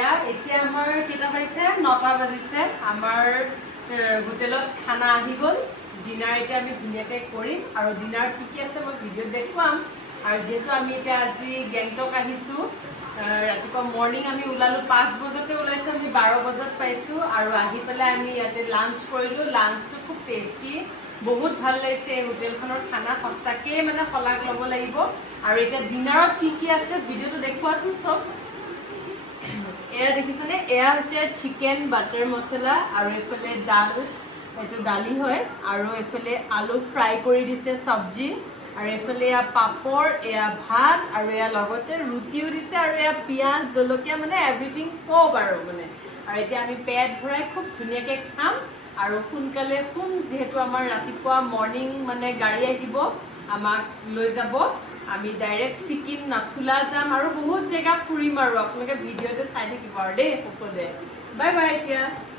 এয়া এতিয়া আমাৰ কেইটা পাইছে 9টা বাজিছে আমাৰ হোটেলত খানা আহি গ'ল ডিনাৰ এতিয়া আমি ধুনীয়াকৈ কৰিম আৰু ডিনাৰ কি কি আছে মই ভিডিঅ'ত দেখুৱাম আৰু যিহেতু আমি এতিয়া আজি গেংটক আহিছোঁ ৰাতিপুৱা মৰ্ণিং আমি ওলালোঁ 5 বজাতে ওলাইছোঁ আমি 12 বজাত পাইছোঁ আৰু আহি পেলাই আমি ইয়াতে লাঞ্চ কৰিলোঁ লাঞ্চটো খুব টেষ্টি বহুত ভাল লাগিছে এই হোটেলখনৰ খানা সঁচাকৈ মানে শলাগ ল'ব লাগিব আৰু এতিয়া ডিনাৰত কি কি আছে ভিডিঅ'টো দেখুৱাচোন চব এয়া দেখিছেনে এয়া হৈছে চিকেন বাটাৰ মছলা আৰু এইফালে ডাল এইটো দালি হয় আৰু এইফালে আলু ফ্ৰাই কৰি দিছে চব্জি আৰু এইফালে এয়া পাপৰ এয়া ভাত আৰু এয়া লগতে ৰুটিও দিছে আৰু এয়া পিঁয়াজ জলকীয়া মানে এভৰিথিং চব আৰু মানে আৰু এতিয়া আমি পেট ভৰাই খুব ধুনীয়াকৈ খাম আৰু সোনকালে শুম যিহেতু আমাৰ ৰাতিপুৱা মৰ্ণিং মানে গাড়ী আহিব আমাক লৈ যাব আমি ডাইৰেক্ট ছিকিম নাথুলা যাম আৰু বহুত জেগা ফুৰিম আৰু আপোনালোকে ভিডিঅ'তে চাই থাকিব আৰু দেই সকলোৱে বাই বাই এতিয়া